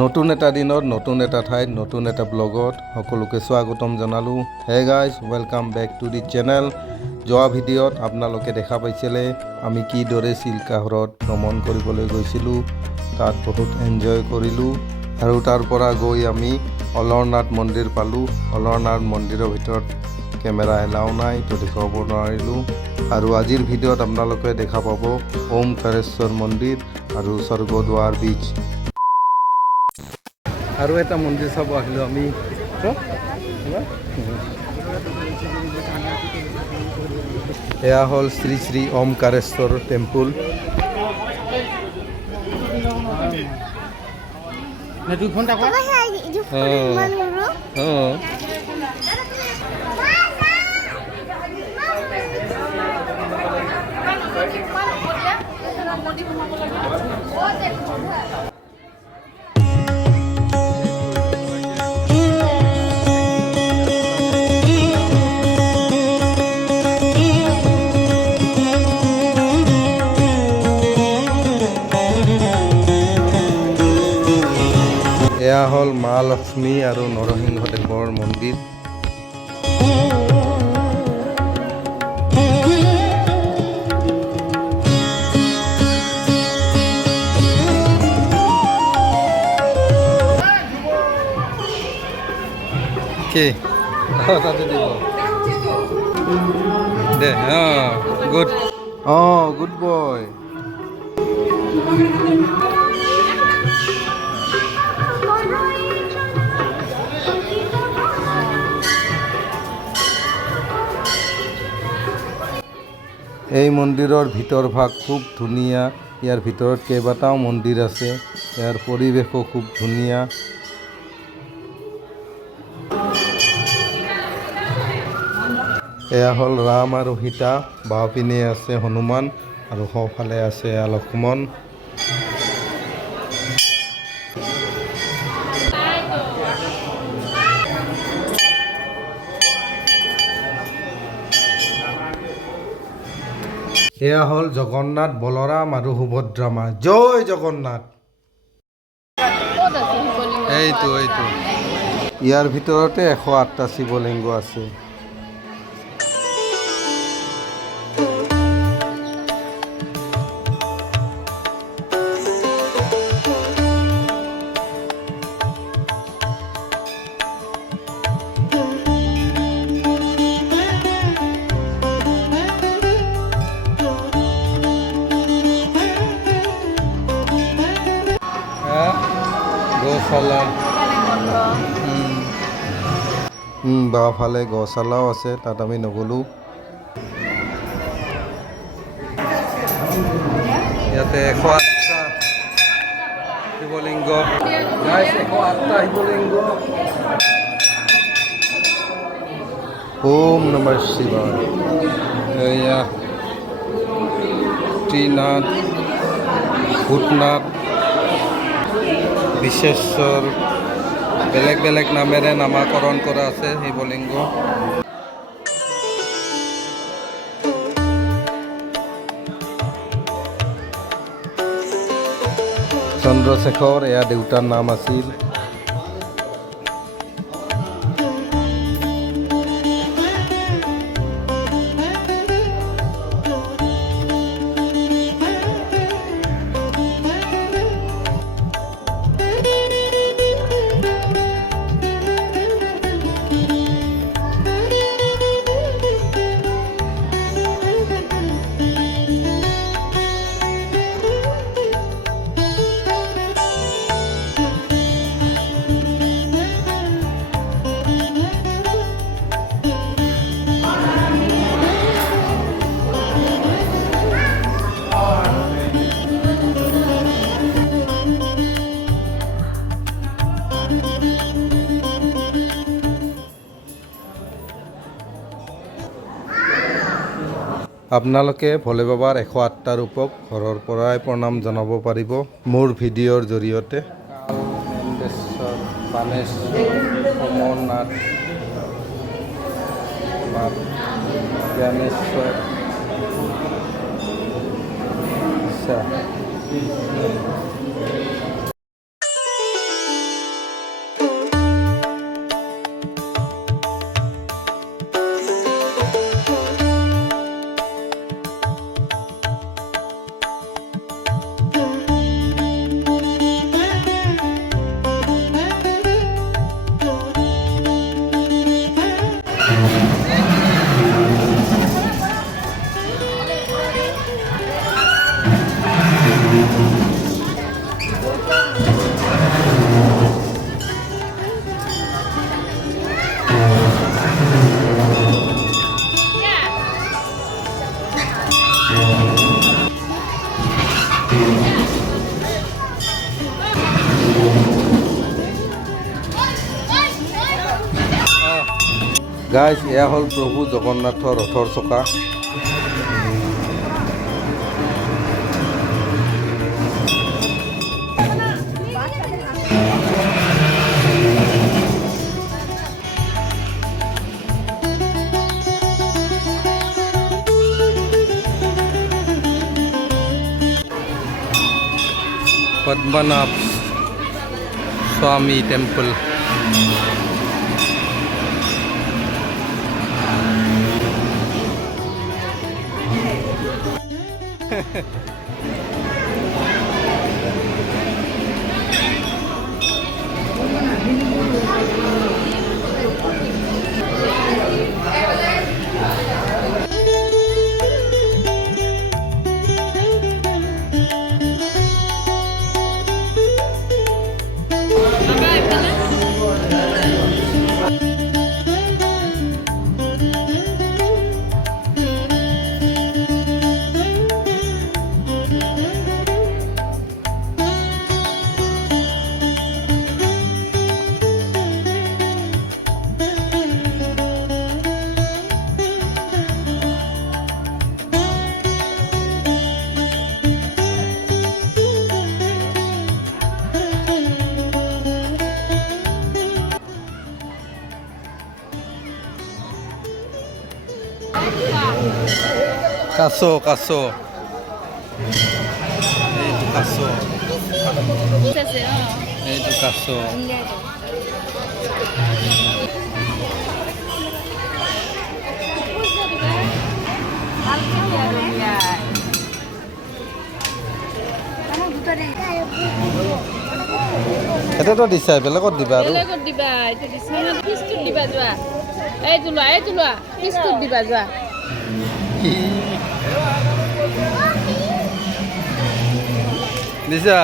নতুন এটা দিনত নতুন এটা ঠাইত নতুন এটা ব্লগত সকলোকে স্বাগতম জনালোঁ। Hey guys, welcome back to the channel. যোৱা ভিডিঅ'ত আপোনালোকে দেখা পাইছিলে আমি কিদৰে চিল্কা হ্ৰদ ভ্ৰমণ কৰিবলৈ গৈছিলোঁ। তাত বহুত এনজয় কৰিলোঁ আৰু তাৰ পৰা গৈ আমি অলৰনাথ মন্দিৰ পালোঁ। অলৰনাথ মন্দিৰৰ ভিতৰত কেমেৰা এলাও নাই, তো দেখুৱাব নোৱাৰিলোঁ। আৰু আজিৰ ভিডিঅ'ত আপোনালোকে দেখা পাব ওমকাৰেশ্বৰ মন্দিৰ আৰু স্বৰ্গদ্বাৰ বীচ। আৰু এটা মন্দিৰ চাব আহিলোঁ আমি। এয়া হ'ল শ্ৰী শ্ৰী ওমকাৰেশ্বৰ টেম্পুল। এয়া হ'ল মা লক্ষ্মী আৰু নৰসিংহদেৱৰ মন্দিৰ। কি তাতে দিব দে। Good good boy. এই মন্দিৰৰ ভিতৰ ভাগ খুব ধুনীয়া। ইয়াৰ ভিতৰত কেইবাটাও মন্দিৰ আছে। ইয়াৰ পৰিৱেশো খুব ধুনীয়া। এয়া হ'ল ৰাম আৰু সীতা, বাওঁপিনে আছে হনুমান আৰু সোঁফালে আছে লক্ষ্মণ। এয়া হ'ল জগন্নাথ, বলৰাম আৰু সুভদ্ৰা মা। জয় জগন্নাথ। এইটো ইয়াৰ ভিতৰতে 108টা শিৱলিংগ আছে। গৌশালা, বাওঁফালে গৌশালাও আছে, তাত আমি নগ'লোঁ। ইয়াতে 108টা শিৱলিংগ, 108টা শিৱলিংগ। ওম নমঃ শিৱায়। এয়া ত্ৰিনাথ, ভূতনাথ, বিশেশ্বৰ, বেলেগ বেলেগ নামেৰে নামাকৰণ কৰা আছে শিৱলিংগ। চন্দ্ৰশেখৰ, এয়া দেউতাৰ নাম আছিল। আপোনালোকে ভোলে বাবাৰ 108টা ৰূপক ঘৰৰ পৰাই প্ৰণাম জনাব পাৰিব মোৰ ভিডিঅ'ৰ জৰিয়তে। নন্দেশ্বৰ, বাণেশ্বৰ, অমৰনাথ, জ্ঞানেশ্বৰ, আচ্ছা। গাইজ এয়া হ'ল প্ৰভু জগন্নাথৰ ৰথৰ চকা। पद्मनाभ स्वामी टेम्पल। কাছো কাছো এইটো কাছো এইটো কাছো এটাতো দিছা বেলেগত দিবা আৰু বেলেগত দিবা এইটো দিছা পিস্তুত দিবা যোৱা এইটো লোৱা পিস্তুত দিবা যোৱা দিছা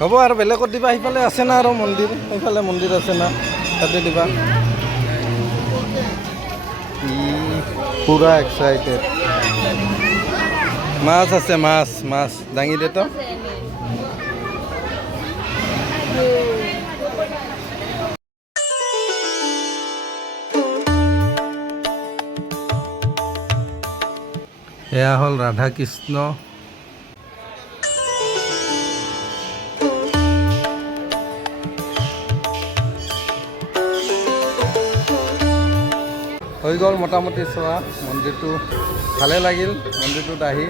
হ'ব আৰু বেলেগত দিবা সেইফালে আছে না আৰু মন্দিৰ সেইফালে মন্দিৰ আছে না তাতে দিবা পুৰা এক্সাইটেড মাছ আছে মাছ দাঙি দে তো এয়া হ'ল ৰাধা কৃষ্ণ হৈ গ'ল মোটামুটি চোৱা মন্দিৰটো ভালে লাগিল মন্দিৰটোত আহি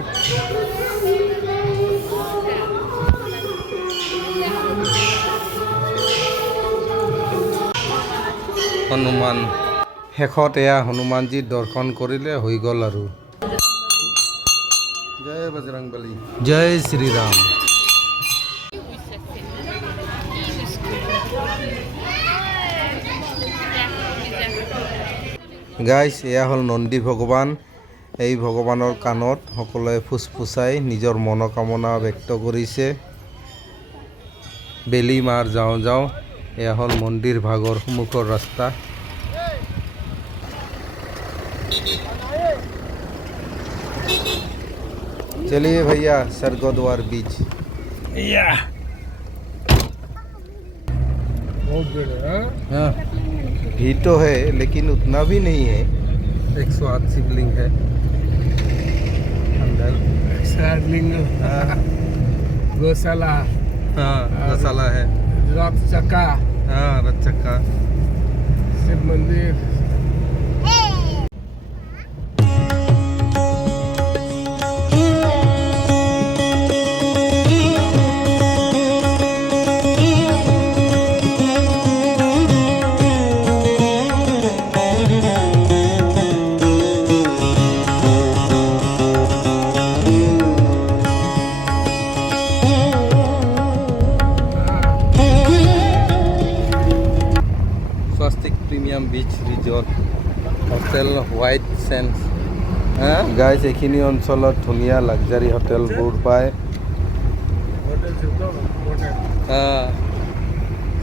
হনুমান শেষত এয়া হনুমানজীৰ দৰ্শন কৰিলে হৈ গ'ল আৰু जय बजरंगबली जय श्री राम গাইজ এয়া হ'ল নন্দী ভগৱান এই ভগৱানৰ কাণত সকলোৱে ফুচফুচাই নিজৰ মনোকামনা ব্যক্ত কৰিছে বেলি মাৰ যাওঁ এয়া হ'ল মন্দিৰ ভাগৰ সন্মুখৰ ৰাস্তা चलिए भैया स्वर्गद्वार बीच हाँ भीड़ तो है लेकिन उतना भी नहीं है 108 शिवलिंग है अंदर शिवलिंग गौशाला हाँ गौशाला है रथ चक्का हाँ रथ चक्का Shiv Mandir premium beach resort hotel white sands guys এইখিনি অঞ্চলত ধুনীয়া লাক্সাৰী হোটেলবোৰ পায়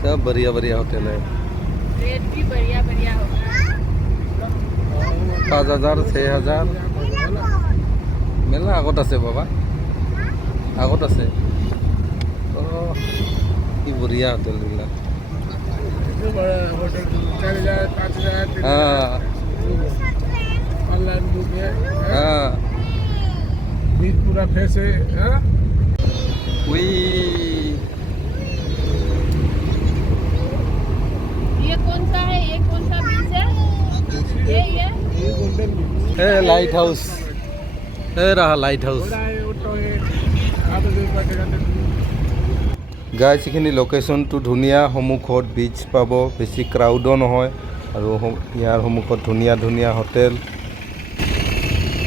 सब बढ़िया होटल है रेट भी बढ़िया होगा 5,000 6,000 মেলা আগত আছে বাবা, আগত আছে। কি বঢ়িয়া হোটেলবিলাক। ऑनलाइन बुक है, हाँ बीच पूरा फेस है, हाँ? वही ये कौन सा है? ये कौन सा बीच है? ये ये गोल्डन बीच है लाइट हाउस, है रहा लाइट हाउस। थोड़ा है वो तो है आधा दूर पड़ेगा तो গাইজ এইখিনি লোকেশ্যনটো ধুনীয়া, সন্মুখত বিচ পাব, বেছি ক্ৰাউডো নহয় আৰু ইয়াৰ সন্মুখত ধুনীয়া ধুনীয়া হোটেল,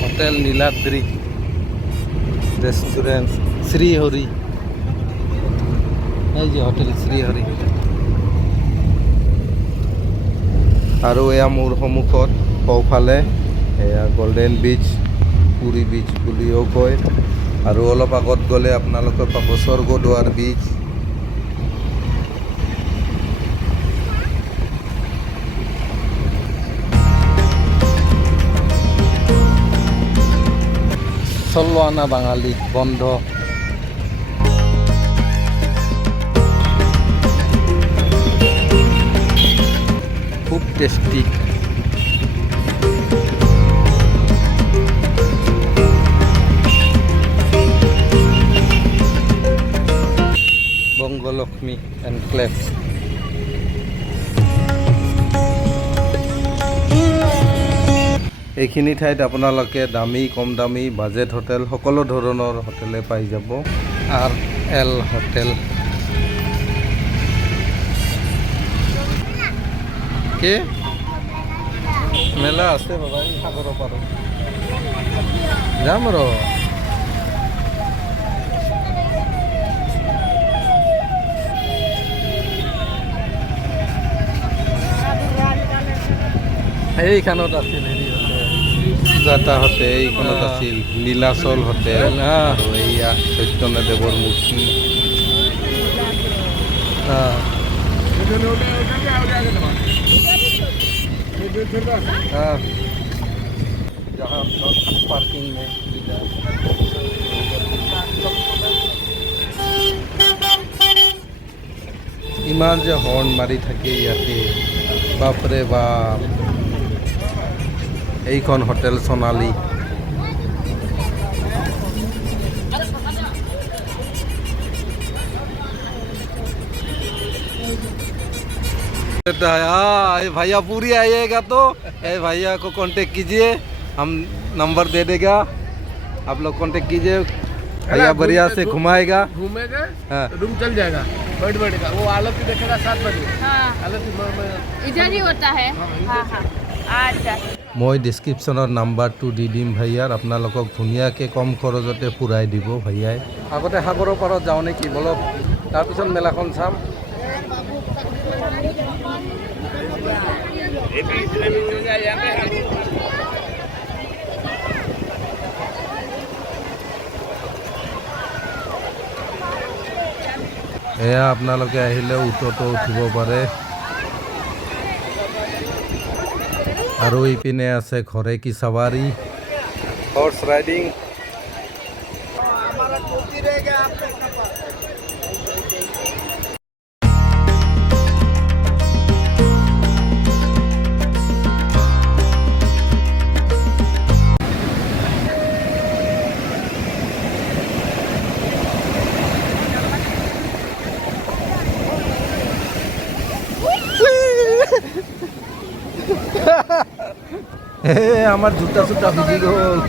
হোটেল নীলাদ্ৰি ৰেষ্টুৰেণ্ট, শ্ৰীহৰি, এই যে হোটেল শ্ৰীহৰি। আৰু এয়া মোৰ সন্মুখত সোঁফালে এয়া গল্ডেন বিচ, পুৰী বিচ বুলিও কয়। আৰু অলপ আগত গ'লে আপোনালোকে পাব স্বৰ্গদ্বাৰ বিচ। চলো আনা বাঙালি বন্ধ। খুব টেস্টি। বঙ্গলক্ষ্মী এনক্লেভ। এইখিনি ঠাইত আপোনালোকে দামী কম দামী বাজেট হোটেল সকলো ধৰণৰ হোটেলে পাই যাব। RL হোটেল কে মেলা আছে বাবা, এই সাগৰৰ পাৰত যাম ৰ। এইখানত আছিল হেৰি হোটেল, সুজাতা হোটেল, এইখনত আছিল নীলাচল হোটেল আৰু এইয়া চৈতন্যদেৱৰ মূৰ্তি। जहाँ पार्किंग में ইমান যে হৰ্ণ মাৰি থাকে ইয়াতে, বাপৰে বাপ। এইখন হোটেল সোণালী। ये भैया पूरी आइएगा तो ये भैया को कांटेक्ट कीजिए, हम नंबर दे देगा, आप लोग कांटेक्ट कीजिए। भैया बढ़िया से घुमाएगा, घूमेगा, हाँ। रूम चल जाएगा, बैठेगा, वो आलत भी देखेगा 7 बजे। हाँ, आलत इधर ही होता है। हाँ हाँ, अच्छा। মই ডিছক্ৰিপশ্যনত নাম্বাৰটো দি দিম ভাইয়াৰ, আপোনালোকক ধুনীয়াকৈ কম খৰচতে ফুৰাই দিব ভাইয়াই। আগতে সাগৰৰ পাৰত যাওঁ নেকি বলক, তাৰপিছত মেলাখন চাম। এয়া আপোনালোকে আহিলে উটতো উঠিব পাৰে। আৰু ইপিনে আছে ঘৰে কি সৱাৰি, হৰ্চ ৰাইডিং। আমার জুতা চুটা ভিজি গ'ল।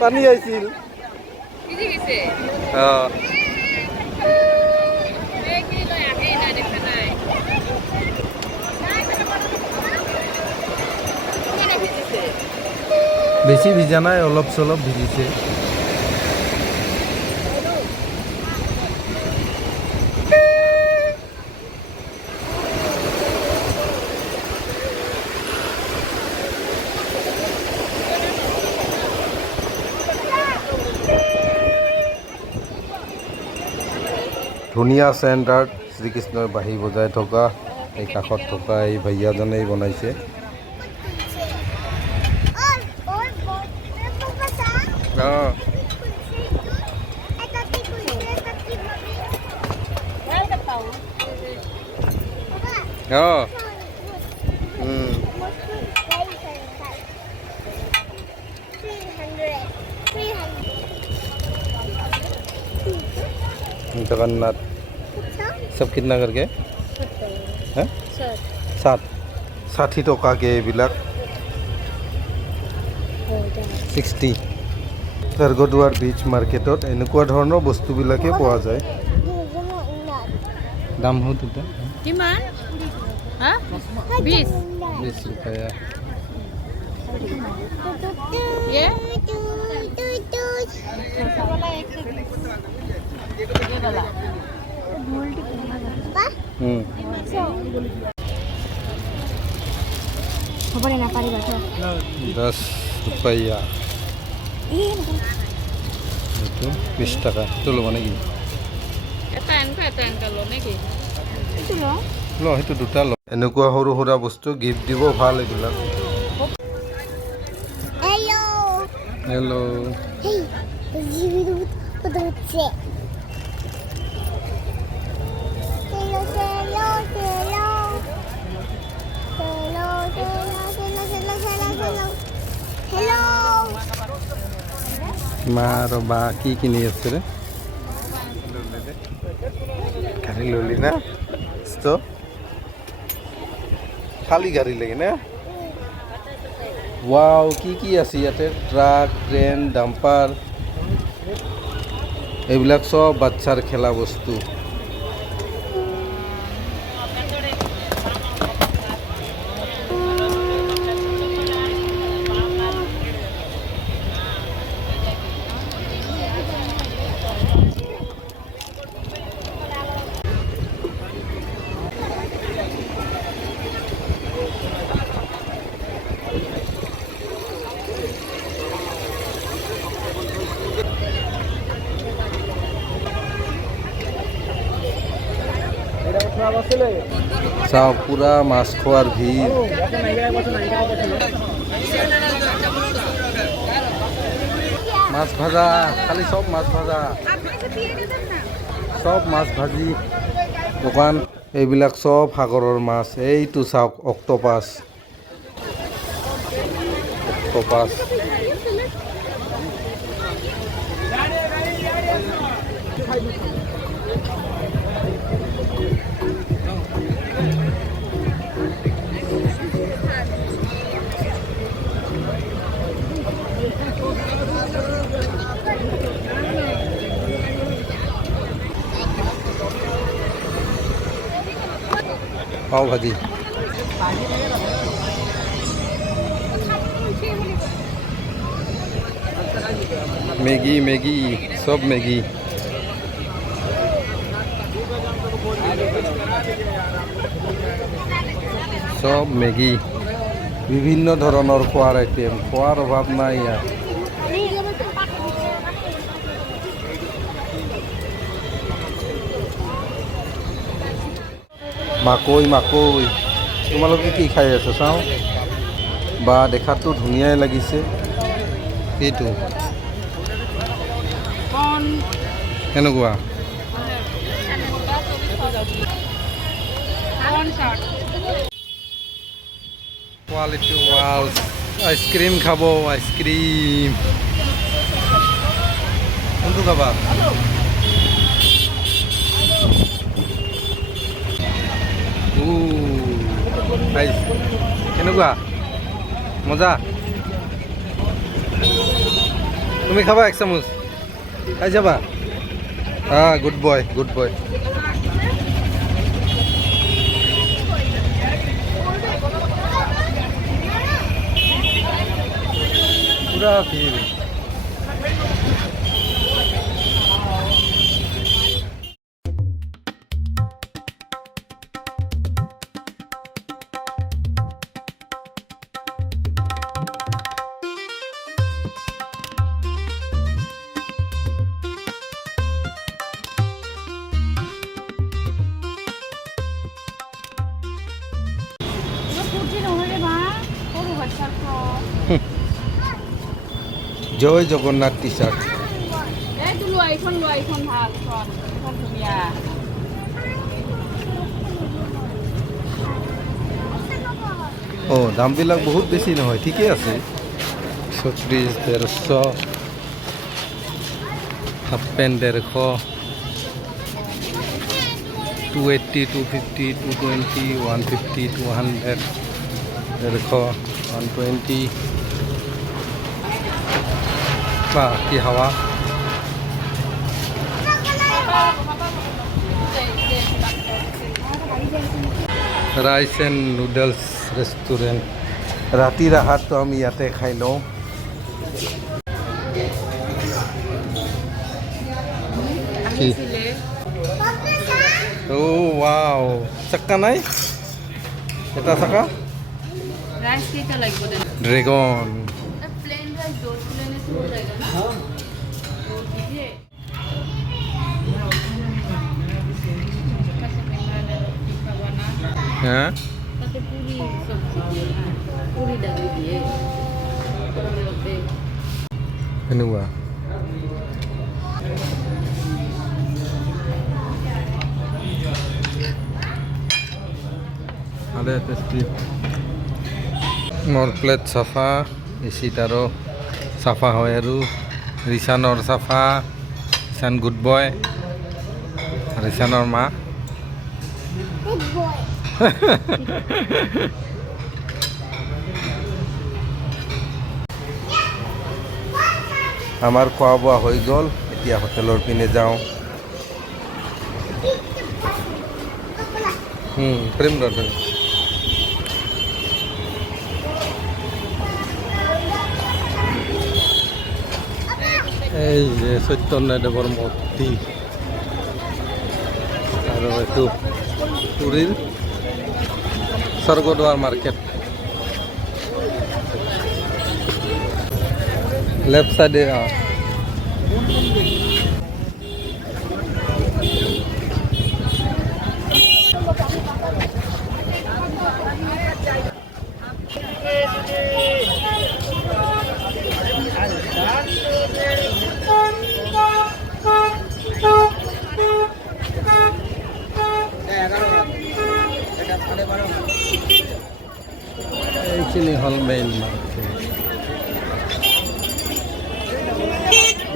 পানী আহিছিল। বেছি ভিজা নাই, অলপ চলপ ভিজিছে। ধুনীয়া চেণ্টাৰত শ্ৰীকৃষ্ণই বাঁহী বজাই থকা এই কাষত থকা এই ভাইয়াজনেই বনাইছে। অঁ অঁ जगन्नाथ सब कितना करके हैं 60 टकाके এইবিলাক 60 স্বৰ্গদ্বাৰ বীচ মাৰ্কেটত এনেকুৱা ধৰণৰ বস্তুবিলাকে পোৱা যায়। দাম হ'ল তেতিয়া किमान हाँ 20 20 रुपया। ये হুম 10 रुपया itu 20 টাকা itu lo mana কি এটা এনকা লো নেকি ল সেইটো দুটা ল এনেকুৱা সৰু সৰু বস্তু গিফ্ট দিব ভাল এইবিলাক। হেল্ল' মা আৰু বা কি কিনি আছে ৰে গাড়ী ললি না খালী গাড়ী লাগে না ৱাও কি আছে ইয়াতে ট্ৰাক ট্ৰেইন ডাম্পাৰ এইবিলাক সব বাচ্চাৰ খেলা বস্তু। চাও পুরা মাছ খোয়ার ভিড়। মাছ ভাজা খালি সব মাছ ভাজা সব মাছ ভাজি দোকান এইবিলাক সব সাগৰৰ মাছ। এইটো চাওক অক্টোপাছ पाव भाजी मैगी सब मैगी सब मैगी বিভিন্ন ধৰণৰ খোৱাৰ আইটেম খোৱাৰ অভাৱ নাই ইয়াত। মাকৈ তোমালোকে কি খাই আছা চাওঁ বা দেখাতো ধুনীয়াই লাগিছে। এইটো কেনেকুৱা কোৱালিটি ৱাল আইচক্ৰীম খাব আইচক্ৰীম কোনটো খাবা কেনেকুৱা মজা তুমি খাবা এক চামুচ খাই যাবা গুড বয় পুৰা ভিৰ। জয় জগন্নাথ টি শার্ট এই তো লো আইফোন ভাল এখন ধুনীয়া দামবিলাক বহুত বেছি নহয় ঠিকেই আছে 36 150 হাফ পেণ্ট 150 280 250 220 150 200 150 120 বা কি হাৱা ৰাইচ এণ্ড নুডলছ ৰেষ্টুৰেণ্ট ৰাতিৰ আহাৰটো আমি ইয়াতে খাই লওঁ কি ৱাও চাক্কা নাই এটা চাকা राइस केटा লাগিব দেন ড্ৰেগন प्लेन राइस दो लेने से हो जाएगा ना तो दीजिए হ্যাঁ তাতে পুরি সবজি পুরি ডাল দিয়ে এনেকুৱা আৰে টেস্টি মোৰ প্লেট চাফা এচিত আৰু চাফা হয় আৰু ৰিচানৰ চাফা ৰিচান গুড বয় ৰিচানৰ মা আমাৰ খোৱা বোৱা হৈ গ'ল এতিয়া হোটেলৰ পিনে যাওঁ প্ৰেম দৰ্শন এই যে চৈতন্যদেৱৰ মূৰ্তি আৰু এইটো পুৰীৰ স্বৰ্গদ্বাৰ মাৰ্কেট লেফ্ট চাইডে এইখিনি হ'ল মেইন মাৰ্কেট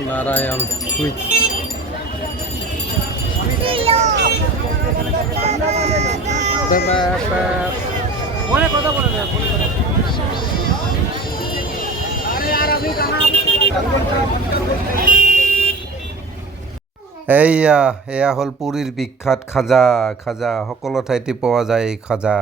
নাৰায়ণ সুইট এয়া হ'ল পুৰীৰ বিখ্যাত খাজা খাজা সকলো ঠাইতে পোৱা যায় এই খাজা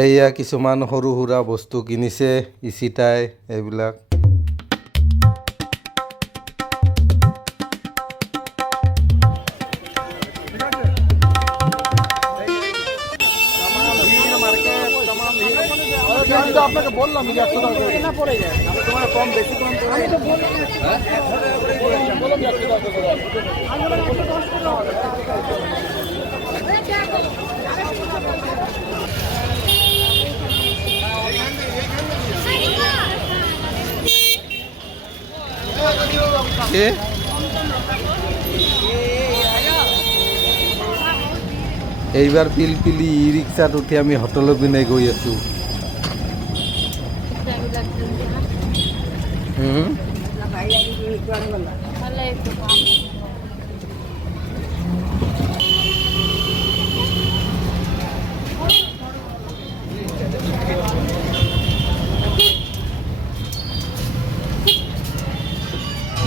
এয়া কিছুমান সৰু সুৰা বস্তু কিনিছে ইচিটাই এইবিলাক আপনাকে বললাম যে 100 টাকা করে না পড়ে যায় আমি তোমার কম বেশি কম করে আমি তো বললাম বললাম যে 100 টাকা করে কে এইবাৰ পিলপিলি ই ৰিক্সাত উঠি আমি হোটেলৰ পিনে গৈ আছোঁ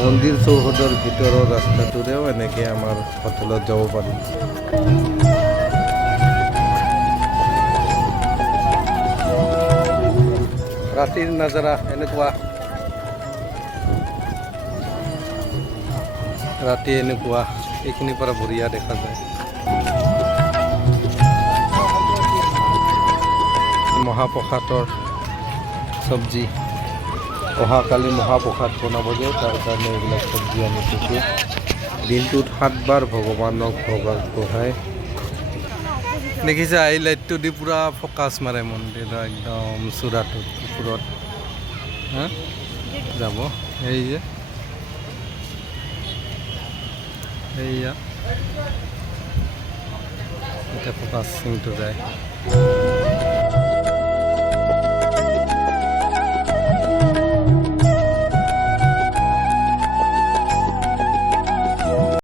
মন্দিৰ চৌহদৰ ভিতৰৰ ৰাস্তাটোৰেও এনেকৈ আমাৰ হোটেলত যাব পাৰি ৰাতিৰ নাজাৰা এনেকুৱা ৰাতি এনেকুৱা এইখিনিৰ পৰা বঢ়িয়া দেখা যায় মহাপ্ৰসাদৰ চব্জি অহাকালি মহাপ্ৰসাদ বনাব যে তাৰ কাৰণে এইবিলাক চব্জি আনি থৈছোঁ দিনটোত 7 বাৰ ভগৱানক ভোগ বঢ়ায় দেখিছা এই লাইটটো দি পূৰা ফ'কাছ মাৰে মন্দিৰৰ একদম চূড়াটোত ওপৰত হা যাব এই যে এইয়া এতিয়া ফ'কাছিংটো যায়